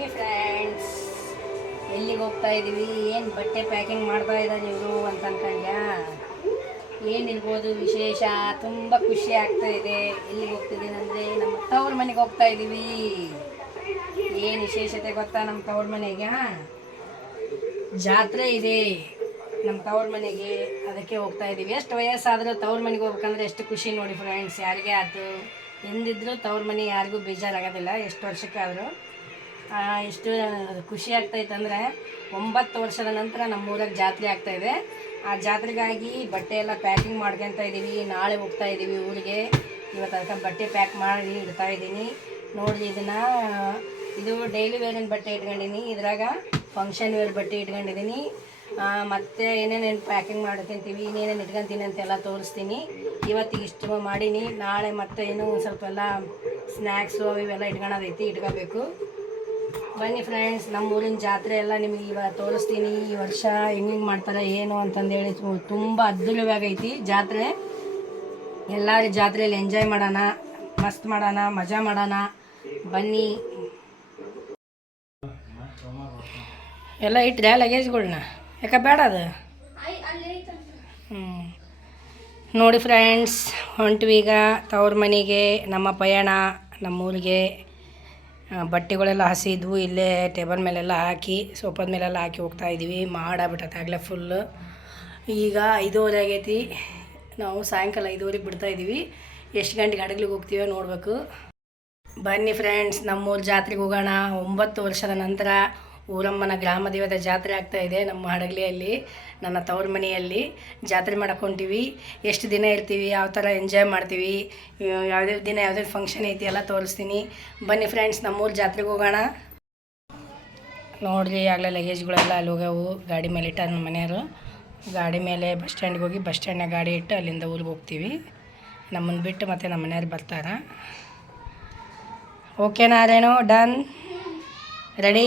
ಬನ್ನಿ ಫ್ರೆಂಡ್ಸ್ ಎಲ್ಲಿಗೆ ಹೋಗ್ತಾ ಇದ್ದೀವಿ ಏನು ಬಟ್ಟೆ ಪ್ಯಾಕಿಂಗ್ ಮಾಡ್ತಾ ಇದ್ದಾರೆ ಇವರು ಅಂತ ಅನ್ಕೊಂಡ್ಯಾ? ಏನಿರ್ಬೋದು ವಿಶೇಷ? ತುಂಬ ಖುಷಿ ಆಗ್ತಾ ಇದೆ. ಎಲ್ಲಿಗೆ ಹೋಗ್ತಿದ್ದೀನಿ ಅಂದರೆ ನಮ್ಮ ತವ್ರ ಮನೆಗೆ ಹೋಗ್ತಾ ಇದ್ದೀವಿ ಏನು ವಿಶೇಷತೆ ಗೊತ್ತಾ ನಮ್ಮ ತವ್ರ ಮನೆಗೆ ಜಾತ್ರೆ ಇದೆ. ನಮ್ಮ ತವ್ರ ಮನೆಗೆ ಅದಕ್ಕೆ ಹೋಗ್ತಾ ಇದ್ದೀವಿ ಎಷ್ಟು ವಯಸ್ಸಾದರೂ ತವ್ರ ಮನೆಗೆ ಹೋಗ್ಬೇಕಂದ್ರೆ ಎಷ್ಟು ಖುಷಿ ನೋಡಿ ಫ್ರೆಂಡ್ಸ್ ಯಾರಿಗೆ ಆಯ್ತು ಎಂದಿದ್ರೂ ತವ್ರ ಮನೆ ಯಾರಿಗೂ ಬೇಜಾರಾಗೋದಿಲ್ಲ. ಎಷ್ಟು ವರ್ಷಕ್ಕಾದರೂ. ಎಷ್ಟು ಖುಷಿ ಆಗ್ತೈತೆ ಅಂದರೆ ಒಂಬತ್ತು ವರ್ಷದ ನಂತರ ನಮ್ಮ ಊರಾಗ ಜಾತ್ರೆ ಆಗ್ತಾ ಇದೆ. ಆ ಜಾತ್ರೆಗಾಗಿ ಬಟ್ಟೆ ಎಲ್ಲ ಪ್ಯಾಕಿಂಗ್ ಮಾಡ್ಕೊತ ಇದ್ದೀವಿ ನಾಳೆ ಹೋಗ್ತಾ ಇದ್ದೀವಿ ಊರಿಗೆ. ಇವತ್ತು ಅದಕ್ಕೆ ಬಟ್ಟೆ ಪ್ಯಾಕ್ ಮಾಡಿ ಇಡ್ತಾ ಇದ್ದೀನಿ ನೋಡಿ ಇದನ್ನು, ಇದು ಡೈಲಿ ವೇರಿನ ಬಟ್ಟೆ ಇಟ್ಕೊಂಡಿನಿ ಇದ್ರಾಗ ಫಂಕ್ಷನ್ ವೇರ್ ಬಟ್ಟೆ ಇಟ್ಕೊಂಡಿದ್ದೀನಿ ಮತ್ತು ಏನೇನೇನು ಪ್ಯಾಕಿಂಗ್ ಮಾಡ್ಕೊಂತೀವಿ ಇನ್ನೇನೇನು ಇಟ್ಕೊಂತೀನಿ ಅಂತೆಲ್ಲ ತೋರಿಸ್ತೀನಿ. ಇವತ್ತಿಗೆ ಇಷ್ಟು ಮಾಡೀನಿ. ನಾಳೆ ಮತ್ತೆ ಏನು ಸ್ವಲ್ಪ ಎಲ್ಲ ಸ್ನ್ಯಾಕ್ಸು ಇವೆಲ್ಲ ಇಟ್ಕೊಳೋದೈತಿ, ಇಟ್ಕೋಬೇಕು. ಬನ್ನಿ ಫ್ರೆಂಡ್ಸ್ ನಮ್ಮ ಊರಿನ ಜಾತ್ರೆ ಎಲ್ಲ ನಿಮಗೆ ಇವಾಗ ತೋರಿಸ್ತೀನಿ. ಈ ವರ್ಷ ಹೆಂಗೆ ಮಾಡ್ತಾರೆ, ಏನು ಅಂತಂದೇಳಿ ತುಂಬ ಅದ್ದೂರಿಯಾಗೈತಿ ಜಾತ್ರೆ. ಎಲ್ಲರೂ ಜಾತ್ರೆಯಲ್ಲಿ ಎಂಜಾಯ್ ಮಾಡೋಣ, ಮಸ್ತ್ ಮಾಡೋಣ, ಮಜಾ ಮಾಡೋಣ. ಬನ್ನಿ. ಎಲ್ಲ ಇಟ್ಟಿದೆ ಲಗೇಜ್ಗಳ್ನ. ಯಾಕೆ ಬೇಡ ಅದು? ಹ್ಞೂ ನೋಡಿ ಫ್ರೆಂಡ್ಸ್ ಹೊಂಟ್ವೀಗ ತವ್ರ ಮನೆಗೆ, ನಮ್ಮ ಪಯಣ, ನಮ್ಮೂರಿಗೆ. ಬಟ್ಟೆಗಳೆಲ್ಲ ಹಸಿದ್ವು ಇಲ್ಲೇ ಟೇಬಲ್ ಮೇಲೆಲ್ಲ ಹಾಕಿ, ಸೋಫಾದ ಮೇಲೆಲ್ಲ ಹಾಕಿ ಹೋಗ್ತಾ ಇದ್ದೀವಿ. ಮಾಡಾಬಿಟ್ಟತೆ ಆಗಲೇ ಫುಲ್ಲು ಈಗ ಐದೂವರೆ ಆಗೈತಿ. ನಾವು ಸಾಯಂಕಾಲ ಐದುವರೆಗೆ ಬಿಡ್ತಾ ಇದ್ದೀವಿ. ಎಷ್ಟು ಗಂಟೆಗೆ ಅಡಗ್ಲಿಗೆ ಹೋಗ್ತೀವೋ ನೋಡಬೇಕು. ಬನ್ನಿ ಫ್ರೆಂಡ್ಸ್ ನಮ್ಮೂರು ಜಾತ್ರೆಗೆ ಹೋಗೋಣ. ಒಂಬತ್ತು ವರ್ಷದ ನಂತರ ಊರಮ್ಮನ ಗ್ರಾಮ ದೇವತೆ ಜಾತ್ರೆ ಆಗ್ತಾ ಇದೆ ನಮ್ಮ ಹಡಗಲಿಯಲ್ಲಿ, ನನ್ನ ತವ್ರ ಮನೆಯಲ್ಲಿ ಜಾತ್ರೆ ಮಾಡಕ್ಕೆ ಎಷ್ಟು ದಿನ ಇರ್ತೀವಿ, ಯಾವ ಥರ ಎಂಜಾಯ್ ಮಾಡ್ತೀವಿ, ಯಾವುದೇ ದಿನ ಯಾವುದೇ ಫಂಕ್ಷನ್ ಐತಿ ಎಲ್ಲ ತೋರಿಸ್ತೀನಿ. ಬನ್ನಿ ಫ್ರೆಂಡ್ಸ್ ನಮ್ಮೂರು ಜಾತ್ರೆಗೆ ಹೋಗೋಣ. ನೋಡ್ರಿ, ಆಗಲೇ ಲಗೇಜ್ಗಳೆಲ್ಲ ಅಲ್ಲಿ ಹೋಗ್ಯಾವು. ಗಾಡಿ ಮೇಲೆ ಇಟ್ಟ ನಮ್ಮ ಮನೆಯವರು. ಗಾಡಿ ಮೇಲೆ ಬಸ್ ಸ್ಟ್ಯಾಂಡ್ಗೆ ಹೋಗಿ ಬಸ್ ಸ್ಟ್ಯಾಂಡ್ನಾಗ ಗಾಡಿ ಇಟ್ಟು ಅಲ್ಲಿಂದ ಊರಿಗೆ ಹೋಗ್ತೀವಿ. ನಮ್ಮನ್ನು ಬಿಟ್ಟು ಮತ್ತೆ ನಮ್ಮ ಮನೆಯವ್ರು ಬರ್ತಾರೆ. ಓಕೆನಾ ರೇಣು ಡನ್ ರೆಡಿ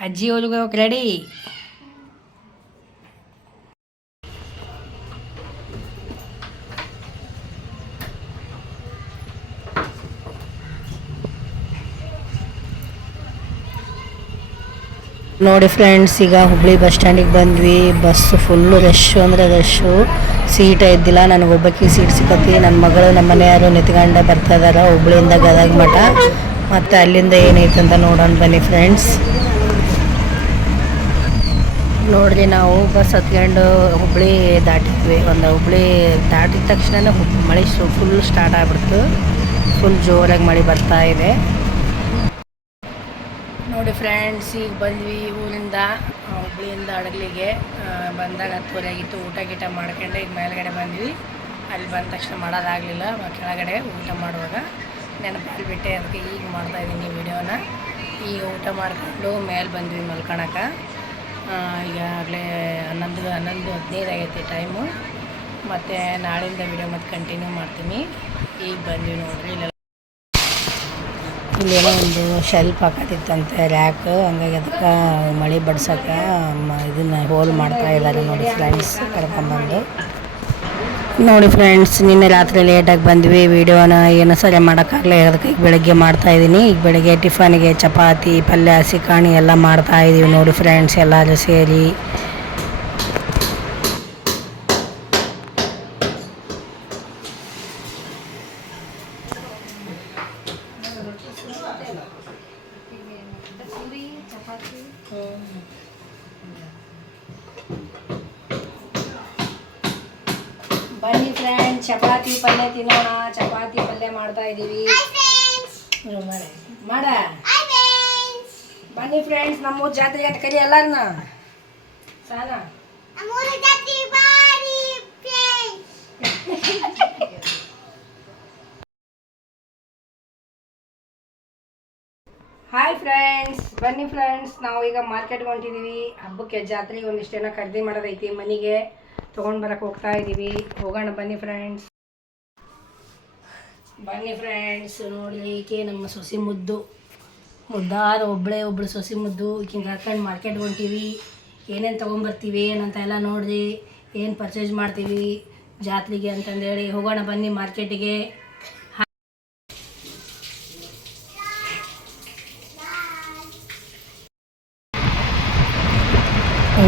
ಅಜ್ಜಿ ಹೋಗಿ ರೆಡಿ ನೋಡಿ ಫ್ರೆಂಡ್ಸ್ ಈಗ ಹುಬ್ಳಿ ಬಸ್ ಸ್ಟ್ಯಾಂಡಿಗೆ ಬಂದ್ವಿ. ಬಸ್ ಫುಲ್ಲು ರಶ್ಶು ಅಂದರೆ ರಶ್ಶು ಸೀಟ್ ಇದ್ದಿಲ್ಲ ನನಗೊಬ್ಬಕ್ಕೆ ಸೀಟ್ ಸಿಕ್ಕತಿ. ನನ್ನ ಮಗಳು ನಮ್ಮ ಮನೆಯವರು ನಿಂತ್ಕೊಂಡೆ ಬರ್ತಾ ಇದ್ದಾರೆ ಹುಬ್ಳಿಯಿಂದ ಗದಗ ಮಠ. ಮತ್ತು ಅಲ್ಲಿಂದ ಏನೈತೆ ಅಂತ ನೋಡೋಣ ಬನ್ನಿ ಫ್ರೆಂಡ್ಸ್ ನೋಡ್ರಿ, ನಾವು ಬಸ್ ಹತ್ಕೊಂಡು ಹುಬ್ಳಿ ದಾಟಿದ್ವಿ. ಒಂದು ಹುಬ್ಳಿ ದಾಟಿದ ತಕ್ಷಣ ಮಳೆ ಫುಲ್ ಸ್ಟಾರ್ಟ್ ಆಗ್ಬಿಡ್ತು. ಫುಲ್ ಜೋರಾಗಿ ಮಳೆ ಬರ್ತಾ ಇದೆ. ನೋಡಿ ಫ್ರೆಂಡ್ಸ್ ಈಗ ಬಂದ್ವಿ ಊರಿಂದ ಹುಬ್ಳಿಯಿಂದ ಹಡಗ್ಲಿಗೆ. ಬಂದಾಗ ಹತ್ತುವರೆ ಆಗಿತ್ತು. ಊಟ ಗೀಟ ಮಾಡ್ಕೊಂಡು, ಈಗ ಮೇಲ್ಗಡೆ ಬಂದ್ವಿ. ಅಲ್ಲಿ ಬಂದ ತಕ್ಷಣ ಮಾಡೋದಾಗಲಿಲ್ಲ. ಕೆಳಗಡೆ ಊಟ ಮಾಡುವಾಗ ನೆನಪಲ್ಲಿ ಬಿಟ್ಟೆ ಅದಕ್ಕೆ ಈಗ ಮಾಡ್ತಾ ಇದ್ದೀನಿ ವಿಡಿಯೋನ. ಈಗ ಊಟ ಮಾಡಿಕೊಂಡು ಮೇಲೆ ಬಂದ್ವಿ ಮಲ್ಕೊಳಕ್ಕೆ ಈಗಾಗಲೇ ಹನ್ನೊಂದು ಹನ್ನೊಂದು ಹದಿನೈದು ಆಗೈತಿ ಟೈಮು. ಮತ್ತು ನಾಳಿಂದ ವಿಡಿಯೋ ಮತ್ತು ಕಂಟಿನ್ಯೂ ಮಾಡ್ತೀನಿ. ಈಗ ಬಂದ್ವಿ ನೋಡ್ರಿ ಇಲ್ಲ ಇಲ್ಲೇನೋ ಒಂದು ಶೆಲ್ಫ್ ಹಾಕತ್ತಿತ್ತಂತೆ ರ್ಯಾಕ್ ಹಂಗಾಗಿ ಅದಕ್ಕೆ ಮಳೆ ಬಡ್ಸೋಕ್ಕೆ ಇದನ್ನ ಹೋಲ್ ಮಾಡ್ತಾ ಇದ್ದಾರೆ ನೋಡಿ ಫ್ರೆಂಡ್ಸ್ ಕರ್ಕೊಂಬಂದು. ನೋಡಿ ಫ್ರೆಂಡ್ಸ್, ನಿನ್ನೆ ರಾತ್ರಿ ಲೇಟಾಗಿ ಬಂದ್ವಿ. ವೀಡಿಯೋನ ಏನೋ ಸರಿ ಮಾಡೋಕ್ಕಾಗಲ್ಲ ಅದಕ್ಕೆ ಈಗ ಬೆಳಗ್ಗೆ ಮಾಡ್ತಾ ಇದ್ದೀನಿ. ಈಗ ಬೆಳಗ್ಗೆ ಟಿಫನ್ಗೆ ಚಪಾತಿ, ಪಲ್ಯ ಸಿಕಾಣಿ ಎಲ್ಲ ಮಾಡ್ತಾ ಇದ್ದೀವಿ ನೋಡಿ ಫ್ರೆಂಡ್ಸ್ ಎಲ್ಲರೂ ಸೇರಿ. ಚಪಾತಿ ಪಲ್ಯ ತಿನ್ನೋಣ ಚಪಾತಿ ಪಲ್ಯ ಮಾಡ್ತಾ ಇದ್ದೀವಿ ಮಾಡೆ. ಬನ್ನಿ ಫ್ರೆಂಡ್ಸ್ ನಮ್ಮ ಜಾತ್ರೆ ಅಂತ ಕರಿ ಎಲ್ಲಾರನ್ನ ಸಾನ ಹಾಯ್ ಫ್ರೆಂಡ್ಸ್ ಬನ್ನಿ ಫ್ರೆಂಡ್ಸ್ ನಾವು ಈಗ ಮಾರ್ಕೆಟ್ಗೆ ಹೊಂಟಿದ್ದೀವಿ ಹಬ್ಬಕ್ಕೆ ಜಾತ್ರೆಗೆ ಒಂದಿಷ್ಟು ಜನ ಖರೀದಿ ಮಾಡೋದೈತಿ ಮನೆಗೆ. ತೊಗೊಂಡು ಬರಕ್ಕೆ ಹೋಗ್ತಾ ಇದ್ದೀವಿ ಹೋಗೋಣ ಬನ್ನಿ ಫ್ರೆಂಡ್ಸ್ ಬನ್ನಿ ಫ್ರೆಂಡ್ಸ್ ನೋಡಿ ಈಕೆ ನಮ್ಮ ಸೊಸಿ ಮುದ್ದು. ಮುದ್ದಾದ ಒಬ್ಬಳೇ ಒಬ್ಬಳು ಸೊಸಿ ಮುದ್ದು. ಈಕಿನ ಹಾಕೊಂಡು ಮಾರ್ಕೆಟ್ ಹೊಂಟೀವಿ. ಏನೇನು ತೊಗೊಂಬರ್ತೀವಿ ಏನಂತ ಎಲ್ಲ ನೋಡಿರಿ. ಏನು ಪರ್ಚೇಸ್ ಮಾಡ್ತೀವಿ, ಜಾತ್ರೆಗೆ ಅಂತಂದೇಳಿ ಹೋಗೋಣ ಬನ್ನಿ ಮಾರ್ಕೆಟಿಗೆ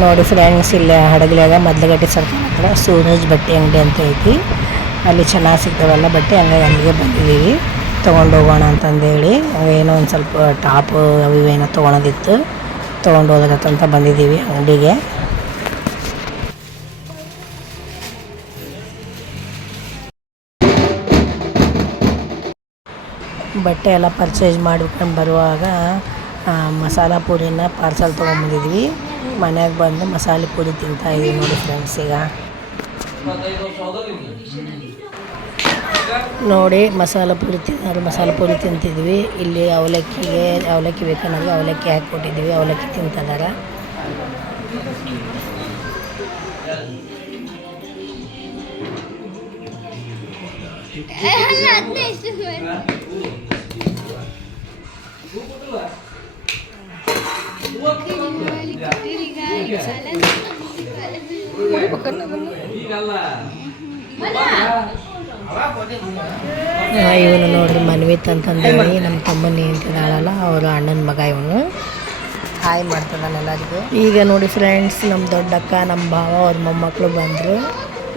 ನೋಡಿ ಫ್ರೆಂಡ್ಸ್ ಇಲ್ಲಿ ಹಡಗಲಾಗ ಮೊದಲಗಟ್ಟೆ ಸರ್ಕಲ್ ಹತ್ರ ಸೂರಜ್ ಬಟ್ಟೆ ಅಂಗಡಿ ಅಂತ ಐತಿ. ಅಲ್ಲಿ ಚೆನ್ನಾಗಿ ಸಿಗ್ತಾವಲ್ಲ ಬಟ್ಟೆ ಹಂಗಾಗಿ ಅಲ್ಲಿಗೆ ಬಂದಿದ್ದೀವಿ. ತೊಗೊಂಡು ಹೋಗೋಣ ಅಂತಂದೇಳಿ ಏನೋ ಒಂದು ಸ್ವಲ್ಪ ಟಾಪ್ ಅವು ಏನೋ ತೊಗೊಳೋದಿತ್ತು. ತೊಗೊಂಡು ಹೋದ್ರತ್ತಂತ ಬಂದಿದ್ದೀವಿ ಅಂಗಡಿಗೆ. ಬಟ್ಟೆ ಎಲ್ಲ ಪರ್ಚೇಸ್ ಮಾಡ್ಕೊಂಡು ಬರುವಾಗ ಮಸಾಲ ಪೂರಿನ ಪಾರ್ಸಲ್ ತೊಗೊಂಬಂದಿದ್ವಿ ಮನೆಗೆ ಬಂದು ಮಸಾಲೆ ಪೂರಿ ತಿಂತಾ ಇದ್ದೀವಿ ನೋಡಿ ಫ್ರೆಂಡ್ಸ್ ಈಗ. ನೋಡಿ ಮಸಾಲೆ ಪೂರಿ ತಿನ್ನೋರು ಮಸಾಲೆ ಪೂರಿ ತಿಂತಿದ್ವಿ. ಇಲ್ಲಿ ಅವಲಕ್ಕಿಗೆ, ಅವಲಕ್ಕಿ ಬೇಕನ್ನೋದು ಅವಲಕ್ಕಿ ಹಾಕ್ಕೊಟ್ಟಿದ್ವಿ ಅವಲಕ್ಕಿ ತಿಂತಿದಾರೆ ಇವನು ನೋಡ್ರಿ ಮನ್ವಿತ್ ಅಂತಂದೇಳಿ ನಮ್ಮ ತಮ್ಮನ ಅಂತಿದ್ದಾಳಲ್ಲ ಅವರು ಅಣ್ಣನ ಮಗ ಇವನು. ಹಾಯ್ ಮಾಡ್ತದಾನೆ ಎಲ್ಲರಿಗೂ. ಈಗ ನೋಡಿ ಫ್ರೆಂಡ್ಸ್ ನಮ್ಮ ದೊಡ್ಡಕ್ಕ ನಮ್ಮ ಭಾವ ಅವ್ರ ಮೊಮ್ಮಕ್ಕಳು ಬಂದರು.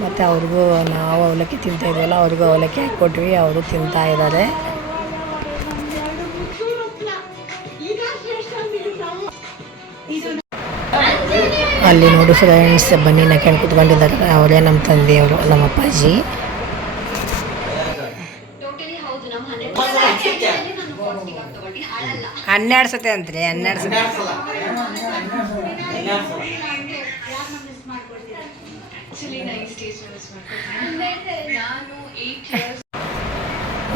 ಮತ್ತು ಅವ್ರಿಗೂ ನಾವು ಅವಲಕ್ಕಿ ತಿಂತಾಯಿದ್ವಲ್ಲ ಅವ್ರಿಗೂ ಅವಲಕ್ಕಿ ಹಾಕ್ಕೊಟ್ವಿ ಅವರು ತಿಂತಾ ಇದ್ದಾರೆ. ಅಲ್ಲಿ ನೋಡಿ ಫ್ರೆಂಡ್ಸ್ ಬನ್ನಿ ನಕ್ಕೊಂಡು ಕುತ್ಕೊಂಡಿದ್ದಾರೆ. ಅವರೇ ನಮ್ಮ ತಂದೆಯವರು ನಮ್ಮ ಅಪ್ಪಾಜಿ. ಹನ್ನೆರಡು ಸತಿ ಅಂತ್ರಿ ಹನ್ನೆರಡು ಸತಿ.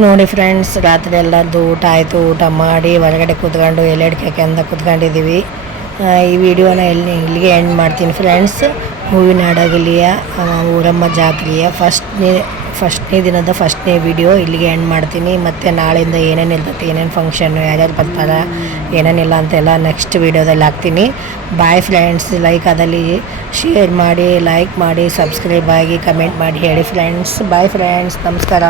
ನೋಡಿ ಫ್ರೆಂಡ್ಸ್ ರಾತ್ರಿ ಎಲ್ಲರದು ಊಟ ಆಯಿತು ಊಟ ಮಾಡಿ ಹೊರಗಡೆ ಕೂತ್ಕೊಂಡು ಎಲೆಡ್ಕೆ ಅಂತ ಕೂತ್ಕೊಂಡಿದ್ದೀವಿ. ಆ, ಈ ವಿಡಿಯೋನ ಇಲ್ಲಿ ಇಲ್ಲಿಗೆ ಎಂಡ್ ಮಾಡ್ತೀನಿ ಫ್ರೆಂಡ್ಸ್ ಹೂವಿನ ಹಡಗಲಿಯ ಊರಮ್ಮ ಜಾತ್ರೆಯ? ಫಸ್ಟ್ನೇ ಫಸ್ಟ್ನೇ ದಿನದ ಫಸ್ಟ್ನೇ ವಿಡಿಯೋ ಇಲ್ಲಿಗೆ ಎಂಡ್ ಮಾಡ್ತೀನಿ. ಮತ್ತು ನಾಳೆಯಿಂದ ಏನೇನು ಇರ್ತೈತೆ, ಏನೇನು ಫಂಕ್ಷನ್ನು ಯಾರ್ಯಾರು ಬರ್ತಾರ, ಏನೇನಿಲ್ಲ ಅಂತೆಲ್ಲ ನೆಕ್ಸ್ಟ್ ವಿಡಿಯೋದಲ್ಲಿ ಹಾಕ್ತೀನಿ. ಬಾಯ್ ಫ್ರೆಂಡ್ಸ್ ಲೈಕ್ ಅದಲ್ಲಿ ಶೇರ್ ಮಾಡಿ ಲೈಕ್ ಮಾಡಿ ಸಬ್ಸ್ಕ್ರೈಬ್ ಆಗಿ ಕಮೆಂಟ್ ಮಾಡಿ ಹೇಳಿ ಫ್ರೆಂಡ್ಸ್ ಬಾಯ್ ಫ್ರೆಂಡ್ಸ್ ನಮಸ್ಕಾರ.